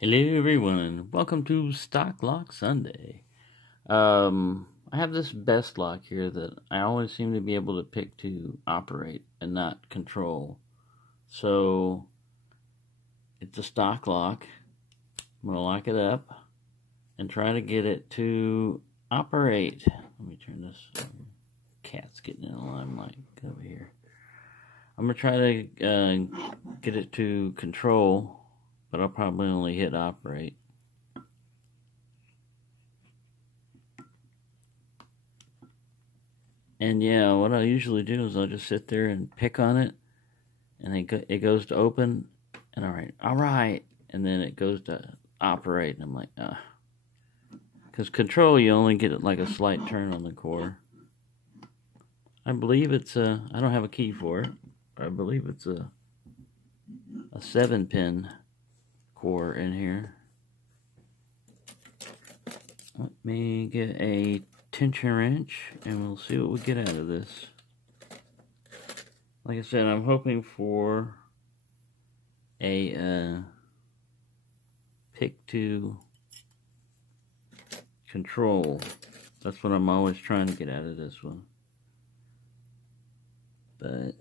Hello everyone, welcome to Stock Lock Sunday. I have this best lock here that I always seem to be able to pick to operate and not control. So it's a stock lock. I'm going to lock it up and try to get it to operate. Let me turn this over. Cat's getting in the limelight. Get over here. I'm going to try to get it to control, but I'll probably only hit operate. And yeah, what I usually do is I'll just sit there and pick on it, and it goes to open, and all right, and then it goes to operate, and I'm like, because control, you only get like a slight turn on the core. I believe it's I don't have a key for it. I believe it's a 7-pin core in here. Let me get a tension wrench and we'll see what we get out of this. Like I said, I'm hoping for a pick to control. That's what I'm always trying to get out of this one. But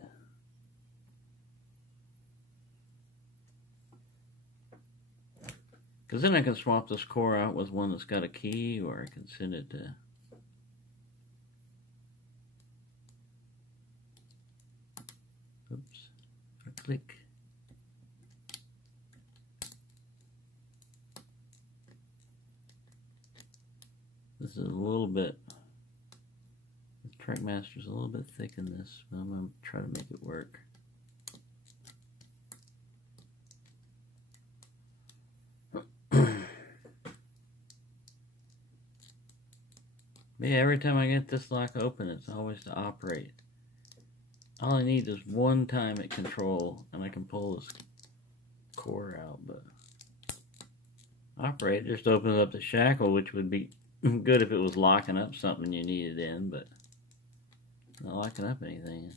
because then I can swap this core out with one that's got a key, or I can send it to click. This is a little bit, the Trackmaster's a little bit thick in this, but I'm going to try to make it work. Yeah, every time I get this lock open, it's always to operate. All I need is one time at control, and I can pull this core out, but operate just opens up the shackle, which would be good if it was locking up something you needed in, but not locking up anything.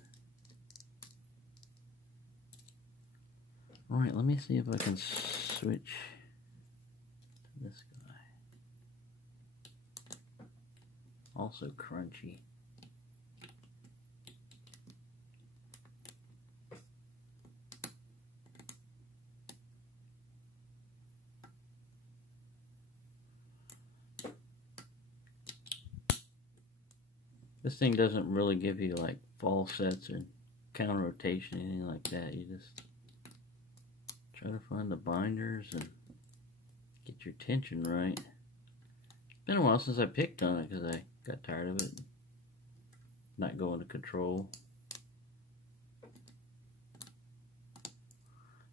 Alright, let me see if I can switch to this guy. Also crunchy. This thing doesn't really give you like false sets or counter rotation, anything like that. You just try to find the binders and get your tension right. It's been a while since I picked on it because I got tired of it not going to control.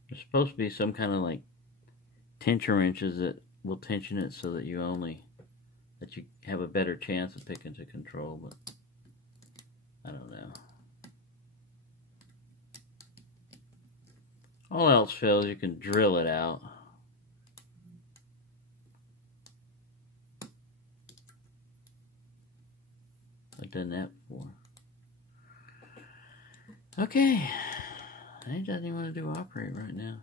There's supposed to be some kind of like tension wrenches that will tension it so that you have a better chance of picking to control, but I don't know. All else fails, you can drill it out. I've done that before. Okay. He doesn't even want to do operate right now.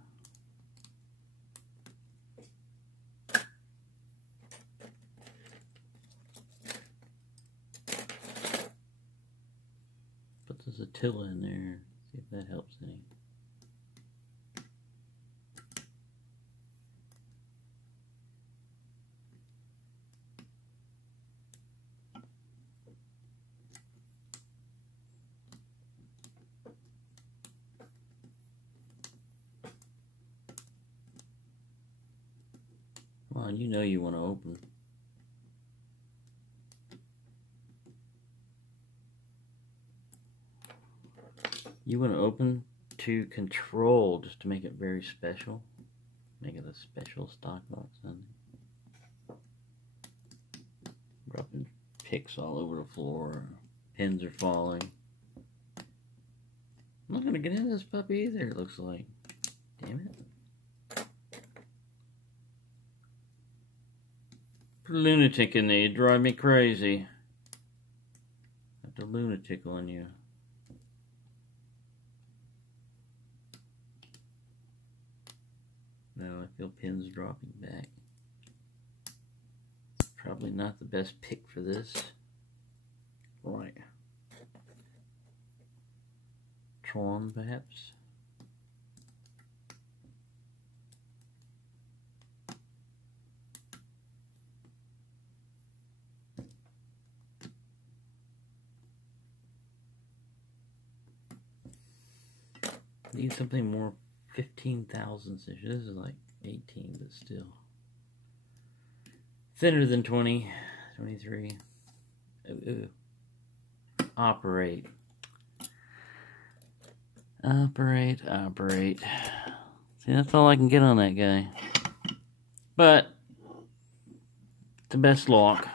Put the Zatilla in there. See if that helps any. Come on, you know you want to open. You want to open to control just to make it very special. Make it a special stock box. Dropping picks all over the floor. Pins are falling. I'm not going to get into this puppy either, it looks like. Damn it. Lunatic in there, you drive me crazy. Got the lunatic on you. No, I Feel pins dropping back. Probably not the best pick for this. Right. Tron, perhaps. Need something more 15 thousandths. This is like 18, but still. Thinner than 20. 23. Ooh. Operate. Operate. See, that's all I can get on that guy. But, the best lock.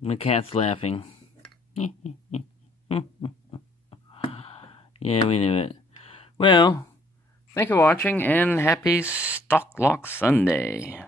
My cat's laughing. Yeah, we knew it. Well, thanks for watching, and happy Stock Lock Sunday.